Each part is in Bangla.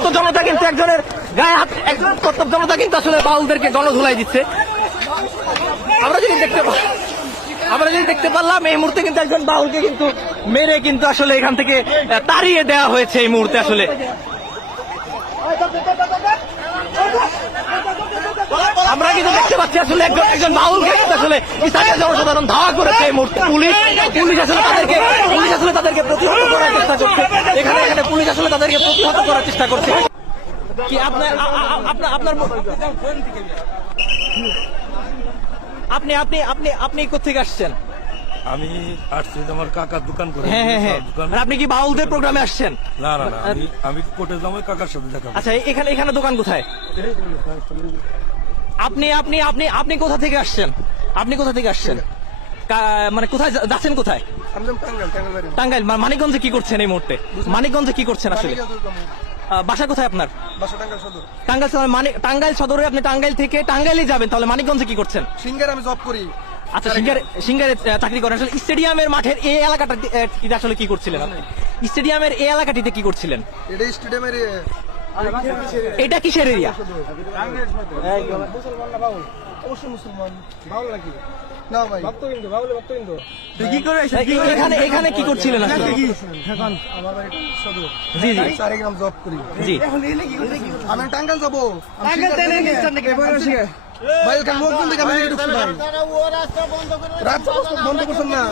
উত্তপ্ত জনতা কিন্তু একজনের গায়ে হাত, একজন উত্তপ্ত জনতা কিন্তু আসলে বাউলদেরকে গণধুলাই দিচ্ছে। আমরা যদি দেখতে পারলাম এই মুহূর্তে কিন্তু একজন বাউলকে কিন্তু মেরে কিন্তু আসলে এখান থেকে তাড়িয়ে দেওয়া হয়েছে এই মুহূর্তে। আসলে আমরা কিন্তু দেখতে পাচ্ছি আসলে একজন বাউলকে কিন্তু আসলে স্থানীয় জনসাধারণ ধাওয়া করেছে এই মুহূর্তে। পুলিশ আসলে তাদেরকে প্রতিহত করার চেষ্টা করছে। এখানে পুলিশ আসলে তাদেরকে প্রতিহত করার চেষ্টা করছে। কি আপনার আপনি কোথেকে আসছেন? আমি আসছি আমার কাকার দোকান করে। হ্যাঁ। আপনি কি বাউলদের প্রোগ্রামে আসছেন? না, আমি কোর্টে যাবো কাকার সাথে দেখা। আচ্ছা, এখানে দোকান কোথায়? আপনি কোথা থেকে আসছেন? মানে কোথায় যাচ্ছেন? কোথায়? টাঙ্গাইল। মানিকগঞ্জে কি করছেন এই মুহূর্তে? মানিকগঞ্জে কি করছেন আসলে? বাসা কোথায় আপনার? টাঙ্গাইল সদরে। আপনি টাঙ্গাইল থেকে টাঙ্গাইলে যাবেন, তাহলে মানিকগঞ্জে কি করছেন? সিঙ্গার আমি জব করি। আচ্ছা, সিঙ্গারে চাকরি করেন। আসলে স্টেডিয়ামের মাঠের এই এলাকাটা আসলে কি করছিলেন আপনি? স্টেডিয়ামের এই এলাকাটিতে কি করছিলেন? এটা স্টেডিয়ামের এটা কিসের এরিয়া? অবশ্যই মুসলমান। বাউল নাকি? না ভাই, ভক্ত কিন্তু কি করে এখানে কি করছিলেন আসলে? আমার বাড়ি সদর। জি। সারেগ্রাম জব করি। জি। আমি টাঙ্গাইল যাবো। ভাই ওখানে লোকজন দেখে আমি ঢুকছি ভাই। রাস্তা বন্ধ করছেন না।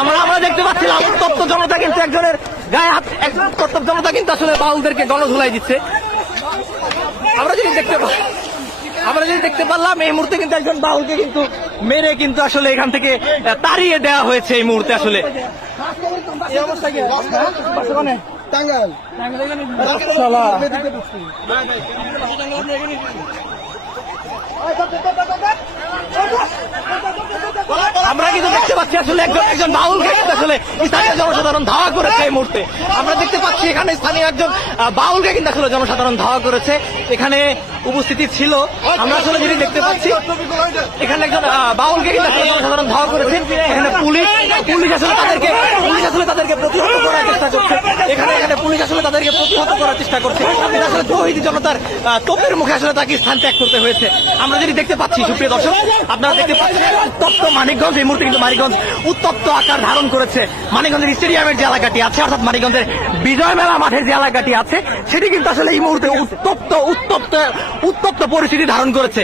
আমরা দেখতে পাচ্ছিলাম উত্তপ্ত জনতা কিন্তু একজনের গায়ে হাত, একজন উত্তপ্ত জনতা কিন্তু আসলে বাউলদেরকে গণধুলাই দিচ্ছে। আমরা যদি দেখতে পারলাম এই মুহূর্তে কিন্তু একজন বাউলকে কিন্তু মেরে কিন্তু আসলে এখান থেকে তাড়িয়ে দেওয়া হয়েছে এই মুহূর্তে। আসলে এই অবস্থা কি? টাঙ্গাইল আমরা কিন্তু দেখতে পাচ্ছি আসলে একজন বাউলকে কিন্তু আসলে স্থানীয় জনসাধারণ ধাওয়া করেছে এই মুহূর্তে। আমরা দেখতে পাচ্ছি এখানে স্থানীয় একজন বাউলকে কিন্তু আসলে জনসাধারণ ধাওয়া করেছে। এখানে উপস্থিতি ছিল, আমরা আসলে যদি দেখতে পাচ্ছি এখানে একজন বাউলকে কিন্তু আসলে জনসাধারণ ধাওয়া করেছে। এখানে পুলিশ আসলে তাদেরকে প্রতিহত করার চেষ্টা করছে। এখানে পুলিশ আসলে তাদেরকে প্রতিহত করার চেষ্টা করছে। আসলে তৌহিদি জনতার তোপের মুখে আসলে তাকে স্থান ত্যাগ করতে হয়েছে। আমরা যদি দেখতে পাচ্ছি, সুপ্রিয় দর্শক, আপনারা দেখতে পাচ্ছেন উত্তপ্ত মানিকগঞ্জ। এই মুহূর্তে কিন্তু মানিকগঞ্জ উত্তপ্ত আকার ধারণ করেছে। মানিকগঞ্জের স্টেডিয়ামের যে এলাকাটি আছে, অর্থাৎ মানিকগঞ্জের বিজয় মেলা মাঠের যে এলাকাটি আছে, সেটি কিন্তু আসলে এই মুহূর্তে উত্তপ্ত পরিস্থিতি ধারণ করেছে।